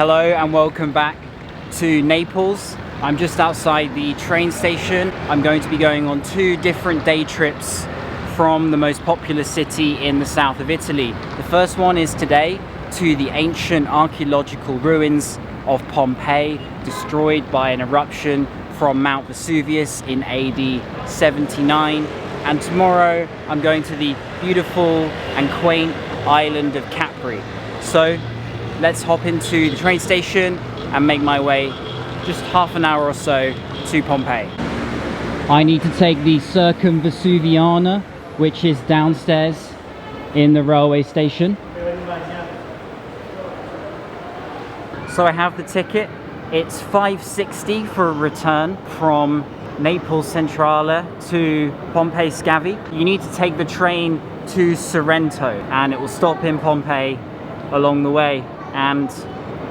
Hello and welcome back to Naples. I'm just outside the train station. I'm going to be going on 2 different day trips from the most popular city in the south of Italy. The first one is today to the ancient archaeological ruins of Pompeii, destroyed by an eruption from Mt Vesuvius in AD 79. And tomorrow I'm going to the beautiful and quaint island of Capri. So let's hop into the train station and make my way just half an hour or so to Pompeii. I need to take the Circumvesuviana, which is downstairs in the railway station. So I have the ticket. It's $5.60 for a return from Naples Centrale to Pompeii Scavi. You need to take the train to Sorrento and it will stop in Pompeii along the way. And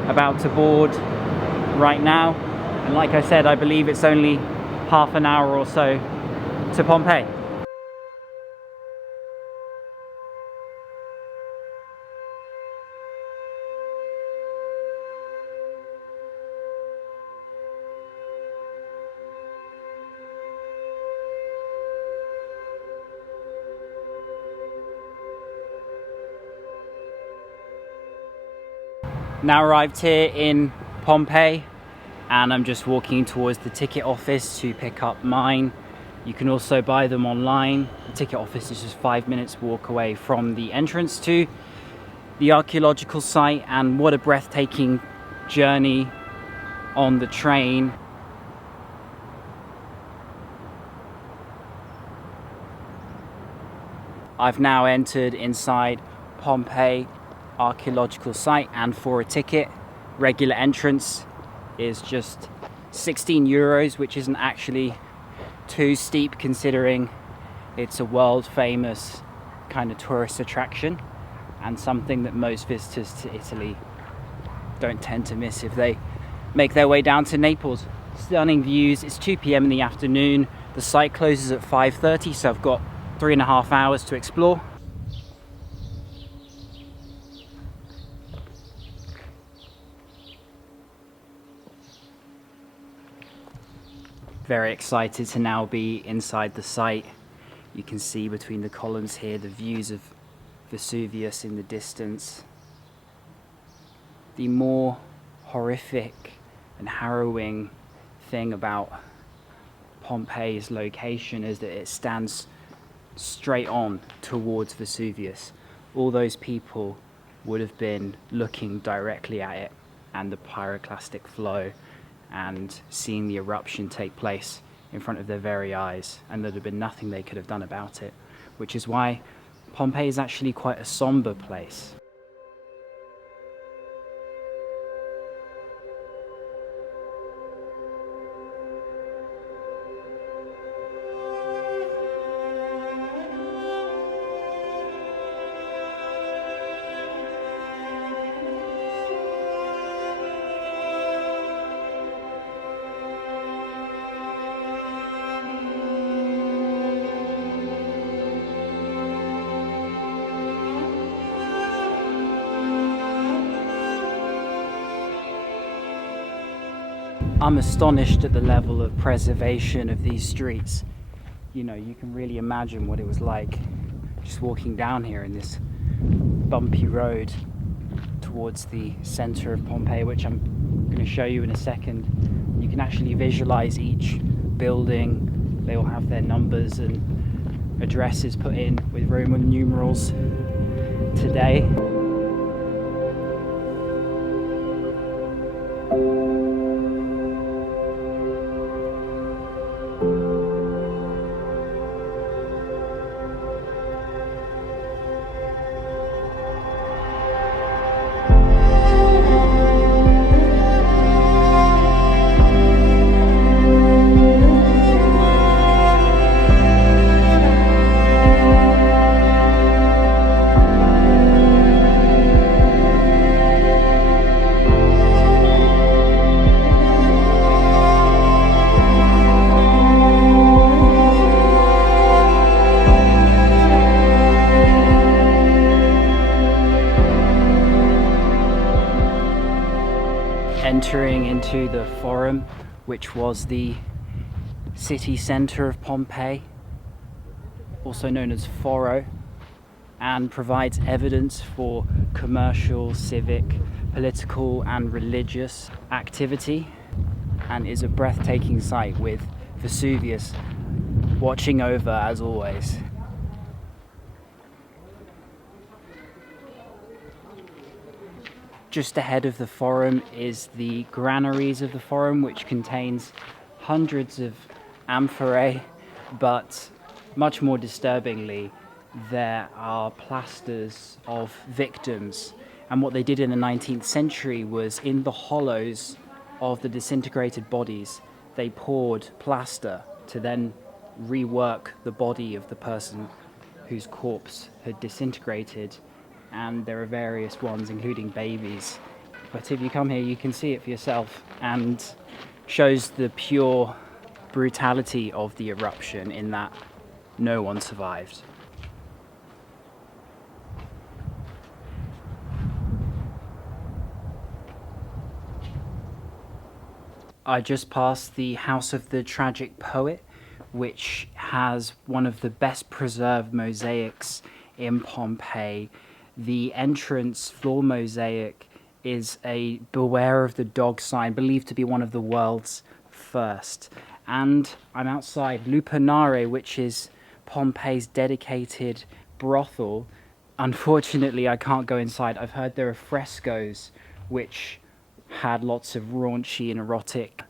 about to board right now, and like I said, I believe it's only half an hour or so to Pompeii. Now arrived here in Pompeii and I'm just walking towards the ticket office to pick up mine. You can also buy them online. The ticket office is just 5 minutes walk away from the entrance to the archaeological site, and what a breathtaking journey on the train. I've now entered inside Pompeii archaeological site, and for a ticket, regular entrance is just 16 euros, which isn't actually too steep considering it's a world famous kind of tourist attraction and something that most visitors to Italy don't tend to miss if they make their way down to Naples. Stunning views. It's 2 p.m. in the afternoon. The site closes at 5:30, so I've got 3.5 hours to explore. Very excited to now be inside the site. You can see between the columns here the views of Vesuvius in the distance. The more horrific and harrowing thing about Pompeii's location is that it stands straight on towards Vesuvius. All those people would have been looking directly at it and the pyroclastic flow and seeing the eruption take place in front of their very eyes, and there'd have been nothing they could have done about it, which is why Pompeii is actually quite a somber place. I'm astonished at the level of preservation of these streets. You know, you can really imagine what it was like just walking down here in this bumpy road towards the center of Pompeii, which I'm going to show you in a second. You can actually visualize each building. They all have their numbers and addresses put in with Roman numerals today. Entering into the Forum, which was the city centre of Pompeii, also known as Foro, and provides evidence for commercial, civic, political and religious activity, and is a breathtaking sight with Vesuvius watching over as always. Just ahead of the Forum is the Granaries of the Forum, which contains hundreds of amphorae, but much more disturbingly, there are plasters of victims. And what they did in the 19th century was, in the hollows of the disintegrated bodies, they poured plaster to then rework the body of the person whose corpse had disintegrated. And there are various ones, including babies. But if you come here, you can see it for yourself, and shows the pure brutality of the eruption in that no one survived. I just passed the House of the Tragic Poet, which has one of the best preserved mosaics in Pompeii. The entrance floor mosaic is a beware of the dog sign, believed to be one of the world's first. And I'm outside Lupanare, which is Pompeii's dedicated brothel. Unfortunately, I can't go inside. I've heard there are frescoes which had lots of raunchy and erotic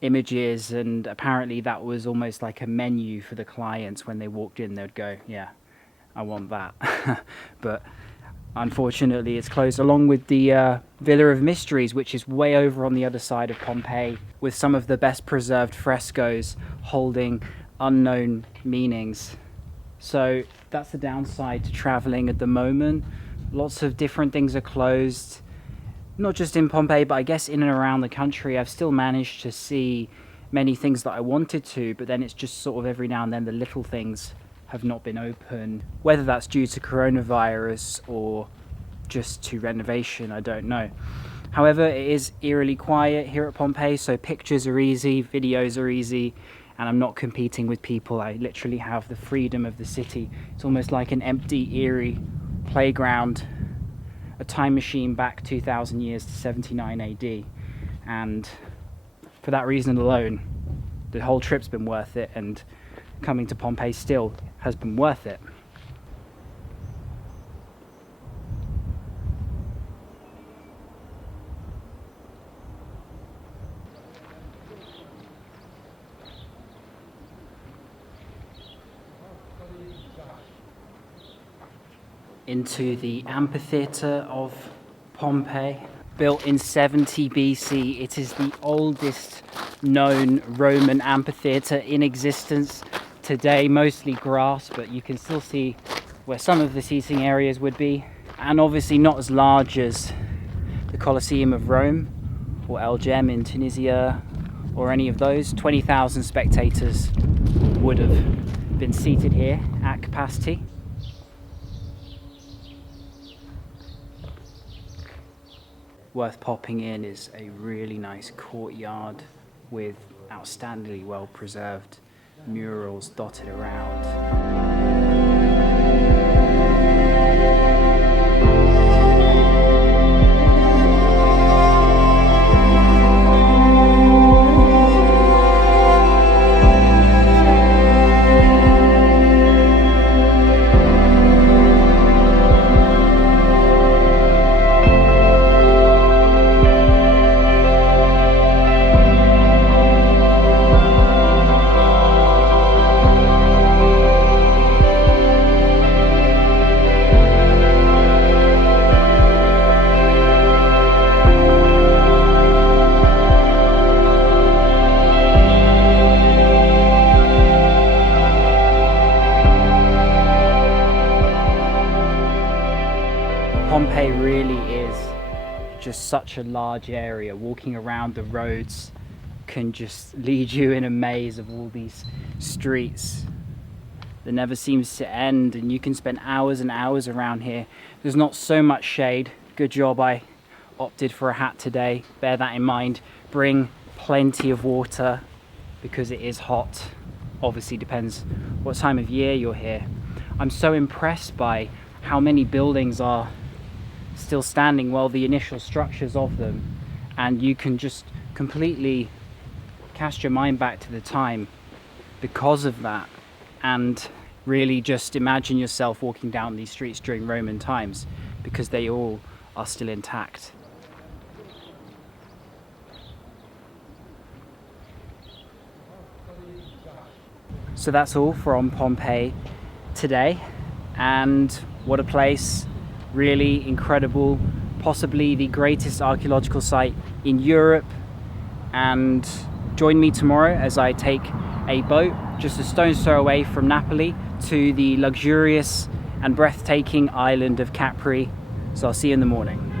images, and apparently that was almost like a menu for the clients. When they walked in, they'd go, yeah, I want that. But unfortunately it's closed, along with the Villa of Mysteries, which is way over on the other side of Pompeii, with some of the best preserved frescoes holding unknown meanings. So that's the downside to traveling at the moment. Lots of different things are closed, not just in Pompeii, but I guess in and around the country. I've still managed to see many things that I wanted to, but then it's just sort of every now and then the little things have not been open. Whether that's due to coronavirus or just to renovation, I don't know. However, it is eerily quiet here at Pompeii, so pictures are easy, videos are easy, and I'm not competing with people. I literally have the freedom of the city. It's almost like an empty, eerie playground, a time machine back 2,000 years to 79 AD. And for that reason alone, the whole trip's been worth it, and coming to Pompeii still has been worth it. Into the Amphitheater of Pompeii. Built in 70 BC, it is the oldest known Roman amphitheater in existence today. Mostly grass, but you can still see where some of the seating areas would be, and obviously not as large as the Colosseum of Rome or El Gem in Tunisia or any of those. 20,000 spectators would have been seated here at capacity. Worth popping in is a really nice courtyard with outstandingly well preserved murals dotted around. Pompeii really is just such a large area. Walking around the roads can just lead you in a maze of all these streets that never seems to end, and you can spend hours and hours around here. There's not so much shade. Good job I opted for a hat today. Bear that in mind. Bring plenty of water because it is hot. Obviously depends what time of year you're here. I'm so impressed by how many buildings are still standing, well, the initial structures of them, and you can just completely cast your mind back to the time because of that, and really just imagine yourself walking down these streets during Roman times, because they all are still intact. So that's all from Pompeii today, and what a place. Really incredible, possibly the greatest archaeological site in Europe. And join me tomorrow as I take a boat just a stone's throw away from Napoli to the luxurious and breathtaking island of Capri. So I'll see you in the morning.